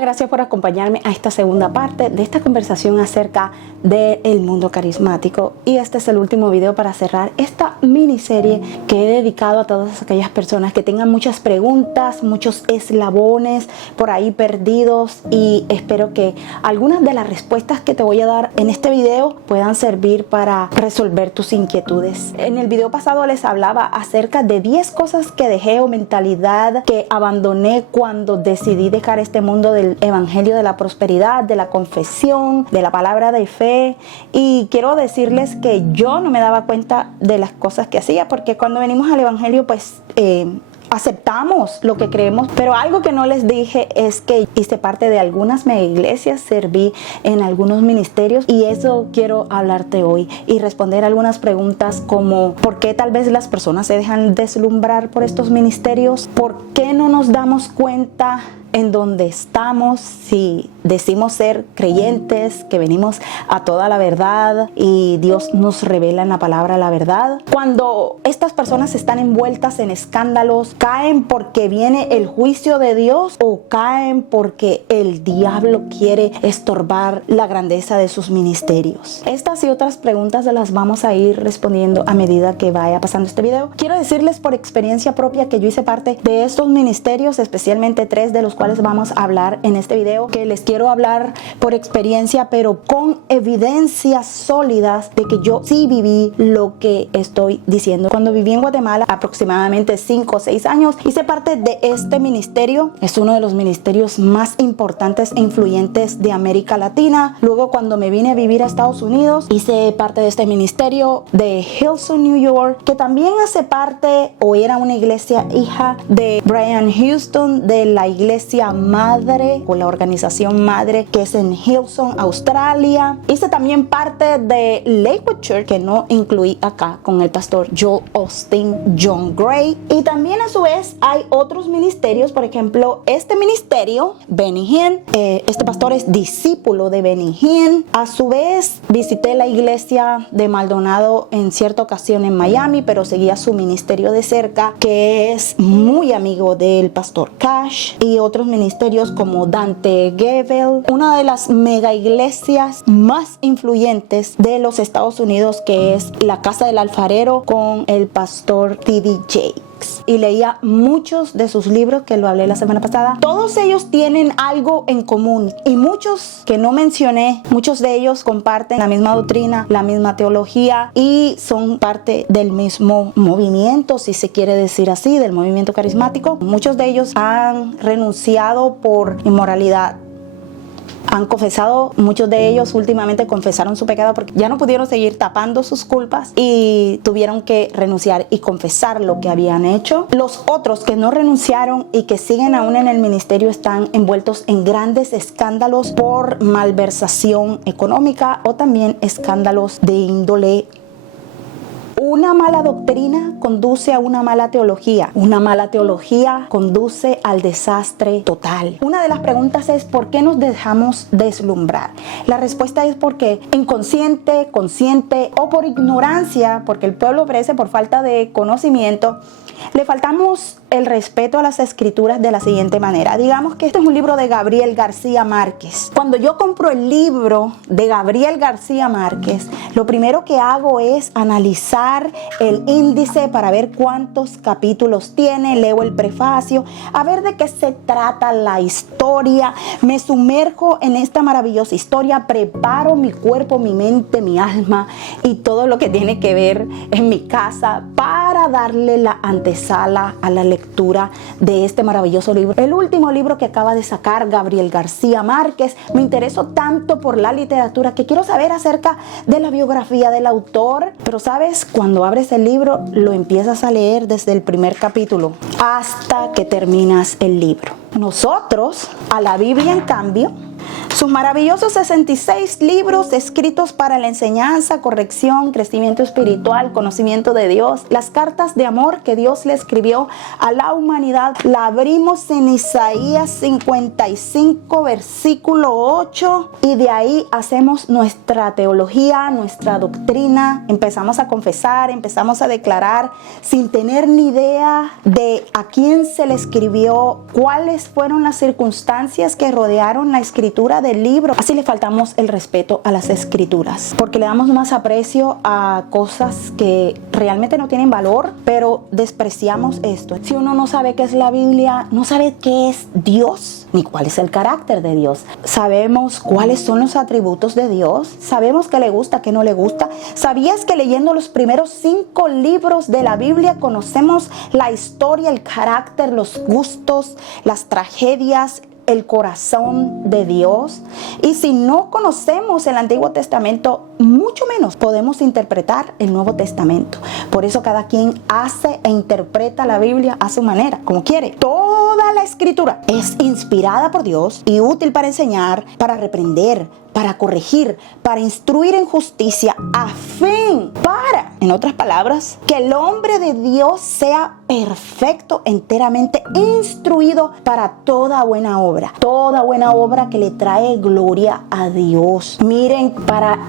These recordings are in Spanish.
Muchas gracias por acompañarme a esta segunda parte de esta conversación acerca del mundo carismático. Y este es el último video para cerrar esta miniserie que he dedicado a todas aquellas personas que tengan muchas preguntas, muchos eslabones por ahí perdidos, y espero que algunas de las respuestas que te voy a dar en este video puedan servir para resolver tus inquietudes. En el video pasado les hablaba acerca de 10 cosas que dejé o mentalidad que abandoné cuando decidí dejar este mundo del evangelio de la prosperidad, de la confesión, de la palabra de fe. Y quiero decirles que yo no me daba cuenta de las cosas que hacía, porque cuando venimos al evangelio pues aceptamos lo que creemos, pero algo que no les dije es que hice parte de algunas mega iglesias, serví en algunos ministerios, y eso quiero hablarte hoy y responder algunas preguntas como ¿por qué tal vez las personas se dejan deslumbrar por estos ministerios? ¿Por qué no nos damos cuenta en donde estamos si decimos ser creyentes, que venimos a toda la verdad y Dios nos revela en la palabra la verdad? Cuando estas personas están envueltas en escándalos, ¿caen porque viene el juicio de Dios o caen porque el diablo quiere estorbar la grandeza de sus ministerios? Estas y otras preguntas las vamos a ir respondiendo a medida que vaya pasando este video. Quiero decirles por experiencia propia que yo hice parte de estos ministerios, especialmente 3 de los cuales vamos a hablar en este video, que les quiero hablar por experiencia, pero con evidencias sólidas de que yo sí viví lo que estoy diciendo. Cuando viví en Guatemala, aproximadamente 5 o 6 años, hice parte de este ministerio. Es uno de los ministerios más importantes e influyentes de América Latina. Luego, cuando me vine a vivir a Estados Unidos, hice parte de este ministerio de Hillsong, New York, que también hace parte o era una iglesia hija de Brian Houston, de la iglesia madre o la organización madre que es en Hillsong, Australia. Hice también parte de Lakewood Church, que no incluí acá, con el pastor Joel Osteen, John Gray. Y también a su vez hay otros ministerios, por ejemplo este ministerio Benny Hinn, este pastor es discípulo de Benny Hinn. A su vez visité la iglesia de Maldonado en cierta ocasión en Miami, pero seguía su ministerio de cerca, que es muy amigo del pastor Cash, y otros ministerios como Dante Gebel, una de las mega iglesias más influyentes de los Estados Unidos, que es la Casa del Alfarero con el pastor T.D. Jakes. Y leía muchos de sus libros, que lo hablé la semana pasada. Todos ellos tienen algo en común, y muchos que no mencioné, muchos de ellos comparten la misma doctrina, la misma teología, y son parte del mismo movimiento, si se quiere decir así, del movimiento carismático. Muchos de ellos han renunciado por inmoralidad. Han confesado, muchos de ellos últimamente confesaron su pecado porque ya no pudieron seguir tapando sus culpas y tuvieron que renunciar y confesar lo que habían hecho. Los otros que no renunciaron y que siguen aún en el ministerio están envueltos en grandes escándalos por malversación económica o también escándalos de índole. Una mala doctrina conduce a una mala teología. Una mala teología conduce al desastre total. Una de las preguntas es ¿por qué nos dejamos deslumbrar? La respuesta es porque inconsciente, consciente o por ignorancia, porque el pueblo perece por falta de conocimiento, le faltamos el respeto a las escrituras de la siguiente manera. Digamos que este es un libro de Gabriel García Márquez. Cuando yo compro el libro de Gabriel García Márquez, lo primero que hago es analizar el índice para ver cuántos capítulos tiene, leo el prefacio, a ver de qué se trata la historia, me sumerjo en esta maravillosa historia, preparo mi cuerpo, mi mente, mi alma y todo lo que tiene que ver en mi casa para darle la antesala a la lectura de este maravilloso libro. El último libro que acaba de sacar Gabriel García Márquez. Me interesó tanto por la literatura que quiero saber acerca de la biografía del autor. Pero sabes, cuando abres el libro lo empiezas a leer desde el primer capítulo hasta que terminas el libro. Nosotros, a la Biblia en cambio, Sus maravillosos 66 libros escritos para la enseñanza, corrección, crecimiento espiritual, conocimiento de Dios. Las cartas de amor que Dios le escribió a la humanidad. La abrimos en Isaías 55, versículo 8. Y de ahí hacemos nuestra teología, nuestra doctrina. Empezamos a confesar, empezamos a declarar sin tener ni idea de a quién se le escribió, cuáles fueron las circunstancias que rodearon la escritura del libro. Así le faltamos el respeto a las escrituras, porque le damos más aprecio a cosas que realmente no tienen valor, pero despreciamos esto. Si uno no sabe qué es la Biblia, no sabe qué es Dios, ni cuál es el carácter de Dios. Sabemos cuáles son los atributos de Dios, sabemos qué le gusta, qué no le gusta. ¿Sabías que leyendo los primeros 5 libros de la Biblia conocemos la historia, el carácter, los gustos, las tragedias, el corazón de Dios? Y si no conocemos el Antiguo Testamento, mucho menos podemos interpretar el Nuevo Testamento. Por eso cada quien hace e interpreta la Biblia a su manera, como quiere. Toda la escritura es inspirada por Dios y útil para enseñar, para reprender, para corregir, para instruir en justicia, a fin para, en otras palabras, que el hombre de Dios sea perfecto, enteramente instruido para toda buena obra que le trae gloria a Dios. Miren,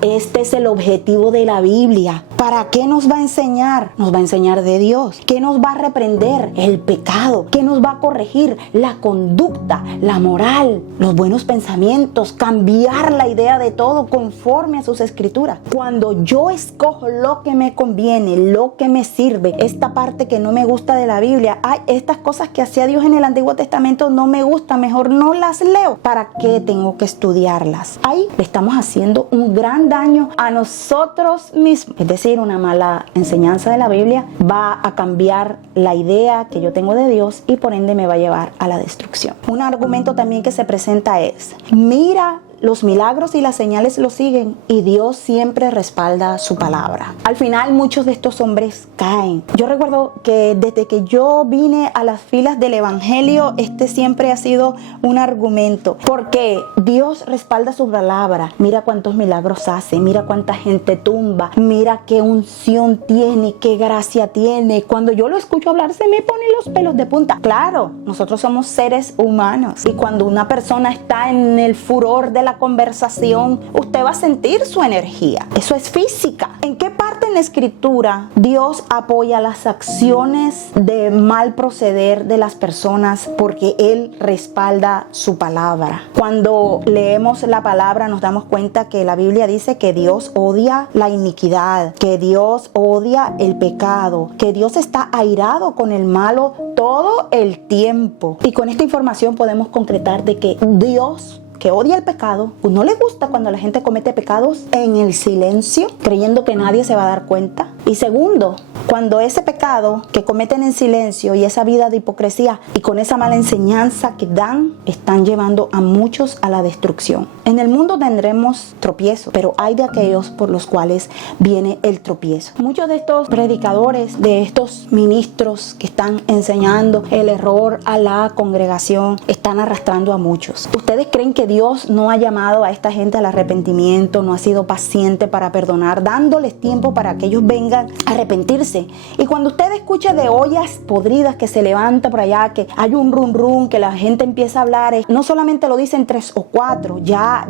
este es el objetivo de la Biblia. ¿Para qué nos va a enseñar? Nos va a enseñar de Dios. ¿Qué nos va a reprender? El pecado. ¿Qué nos va a corregir? La conducta, la moral, los buenos pensamientos, cambiar la idea de todo conforme a sus escrituras. Cuando yo escojo lo que me conviene, lo que me sirve, esta parte que no me gusta de la Biblia, estas cosas que hacía Dios en el Antiguo Testamento no me gustan, mejor no las leo. ¿Para qué tengo que estudiarlas? Ahí le estamos haciendo un gran daño a nosotros mismos. Es decir, una mala enseñanza de la Biblia va a cambiar la idea que yo tengo de Dios y por ende me va a llevar a la destrucción. Un argumento también que se presenta es: mira, los milagros y las señales lo siguen y Dios siempre respalda su palabra. Al final muchos de estos hombres caen. Yo recuerdo que desde que yo vine a las filas del evangelio, este siempre ha sido un argumento, porque Dios respalda su palabra. Mira cuántos milagros hace, mira cuánta gente tumba, mira qué unción tiene, qué gracia tiene. Cuando yo lo escucho hablar se me ponen los pelos de punta. Claro, nosotros somos seres humanos y cuando una persona está en el furor de la conversación, usted va a sentir su energía. Eso es física. ¿En qué parte en la escritura Dios apoya las acciones de mal proceder de las personas? Porque Él respalda su palabra. Cuando leemos la palabra nos damos cuenta que la Biblia dice que Dios odia la iniquidad, que Dios odia el pecado, que Dios está airado con el malo todo el tiempo. Y con esta información podemos concretar de que Dios, que odia el pecado, pues no le gusta cuando la gente comete pecados en el silencio, creyendo que nadie se va a dar cuenta. Y segundo, cuando ese pecado que cometen en silencio y esa vida de hipocresía y con esa mala enseñanza que dan, están llevando a muchos a la destrucción. En el mundo tendremos tropiezos, pero hay de aquellos por los cuales viene el tropiezo. Muchos de estos predicadores, de estos ministros que están enseñando el error a la congregación, están arrastrando a muchos. ¿Ustedes creen que Dios no ha llamado a esta gente al arrepentimiento, no ha sido paciente para perdonar, dándoles tiempo para que ellos vengan a arrepentirse? Y cuando usted escucha de ollas podridas que se levanta por allá, que hay un rum rum, que la gente empieza a hablar, no solamente lo dicen 3 o 4, ya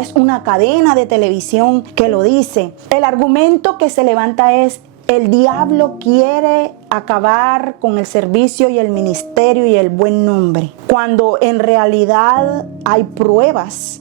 es una cadena de televisión que lo dice. El argumento que se levanta es: el diablo quiere acabar con el servicio y el ministerio y el buen nombre. Cuando en realidad hay pruebas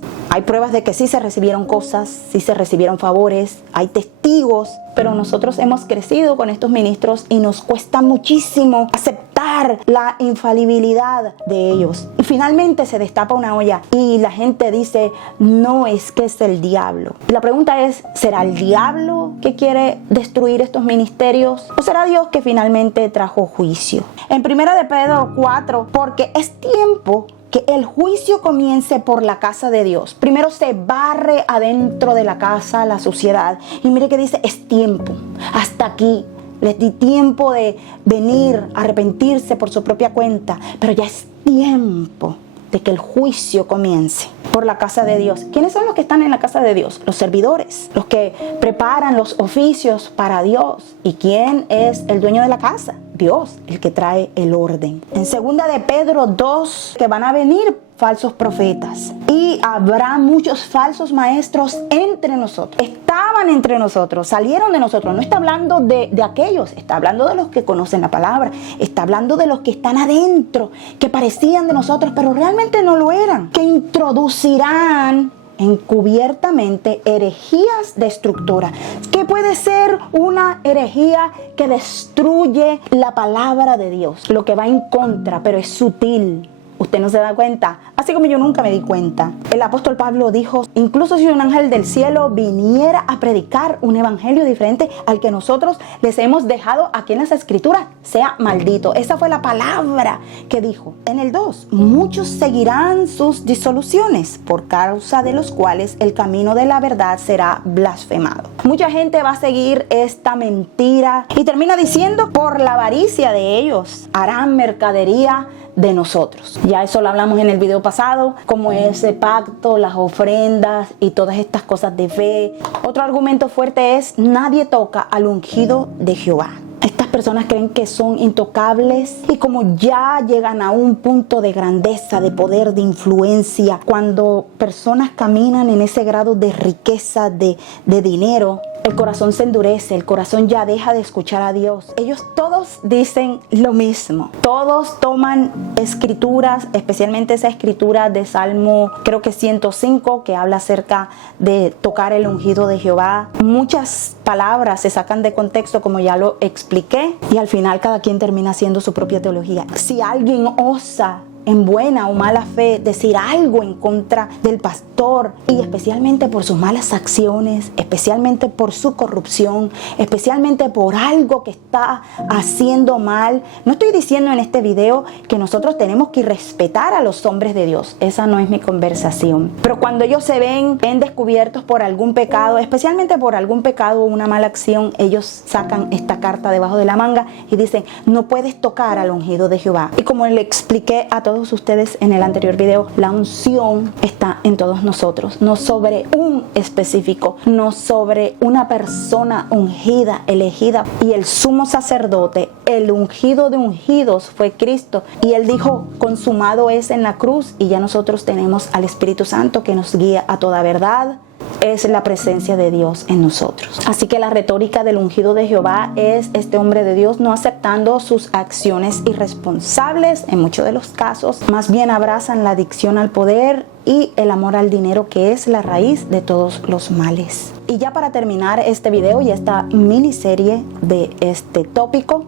de que sí se recibieron cosas, sí se recibieron favores, hay testigos, pero nosotros hemos crecido con estos ministros y nos cuesta muchísimo aceptar la infalibilidad de ellos. Y finalmente se destapa una olla y la gente dice: no, es que es el diablo. La pregunta es: ¿será el diablo que quiere destruir estos ministerios o será Dios que finalmente trajo juicio? En 1 de Pedro 4, porque es tiempo que el juicio comience por la casa de Dios. Primero se barre adentro de la casa la suciedad. Y mire que dice: es tiempo. Hasta aquí. Les di tiempo de venir a arrepentirse por su propia cuenta. Pero ya es tiempo de que el juicio comience por la casa de Dios. ¿Quiénes son los que están en la casa de Dios? Los servidores, los que preparan los oficios para Dios. ¿Y quién es el dueño de la casa? Dios, el que trae el orden. En 2 de Pedro 2, que van a venir falsos profetas y habrá muchos falsos maestros entre nosotros. Estaban entre nosotros, salieron de nosotros. No está hablando de aquellos, está hablando de los que conocen la palabra, está hablando de los que están adentro, que parecían de nosotros, pero realmente no lo eran, que introducirán encubiertamente herejías destructoras. ¿Qué puede ser una herejía que destruye la palabra de Dios? Lo que va en contra, pero es sutil. Usted no se da cuenta, así como yo nunca me di cuenta. El apóstol Pablo dijo, incluso si un ángel del cielo viniera a predicar un evangelio diferente al que nosotros les hemos dejado aquí en las escrituras, sea maldito. Esa fue la palabra que dijo. En el 2, muchos seguirán sus disoluciones, por causa de los cuales el camino de la verdad será blasfemado. Mucha gente va a seguir esta mentira y termina diciendo, por la avaricia de ellos, harán mercadería de nosotros. Ya eso lo hablamos en el video pasado, como ese pacto, las ofrendas y todas estas cosas de fe. Otro argumento fuerte es, nadie toca al ungido de Jehová. Estas personas creen que son intocables y como ya llegan a un punto de grandeza, de poder, de influencia, cuando personas caminan en ese grado de riqueza, de dinero, el corazón se endurece, el corazón ya deja de escuchar a Dios. Ellos todos dicen lo mismo. Todos toman escrituras, especialmente esa escritura de Salmo, creo que 105, que habla acerca de tocar el ungido de Jehová. Muchas palabras se sacan de contexto, como ya lo expliqué, y al final cada quien termina haciendo su propia teología. Si alguien osa en buena o mala fe decir algo en contra del pastor, y especialmente por sus malas acciones, especialmente por su corrupción, especialmente por algo que está haciendo mal. No estoy diciendo en este video que nosotros tenemos que respetar a los hombres de Dios, esa no es mi conversación, pero cuando ellos se ven descubiertos por algún pecado, especialmente por algún pecado o una mala acción, ellos sacan esta carta debajo de la manga y dicen, no puedes tocar al ungido de Jehová. Y como le expliqué a todos ustedes en el anterior video, la unción está en todos nosotros, no sobre un específico, no sobre una persona ungida, elegida. Y el sumo sacerdote, el ungido de ungidos, fue Cristo, y él dijo, consumado es en la cruz, y ya nosotros tenemos al Espíritu Santo que nos guía a toda verdad. Es la presencia de Dios en nosotros. Así que la retórica del ungido de Jehová es este hombre de Dios no aceptando sus acciones irresponsables en muchos de los casos, más bien abrazan la adicción al poder y el amor al dinero, que es la raíz de todos los males. Y ya para terminar este video y esta miniserie de este tópico,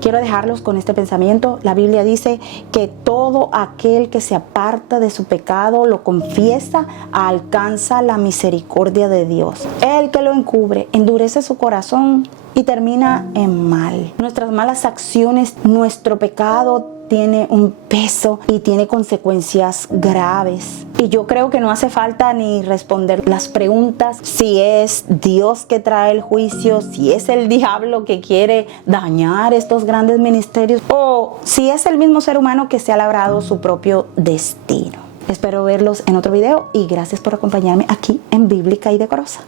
quiero dejarlos con este pensamiento. La Biblia dice que todo aquel que se aparta de su pecado, lo confiesa, alcanza la misericordia de Dios. El que lo encubre endurece su corazón y termina en mal. Nuestras malas acciones, nuestro pecado tiene un peso y tiene consecuencias graves. Y yo creo que no hace falta ni responder las preguntas si es Dios que trae el juicio, si es el diablo que quiere dañar estos grandes ministerios, o si es el mismo ser humano que se ha labrado su propio destino. Espero verlos en otro video y gracias por acompañarme aquí en Bíblica y Decorosa.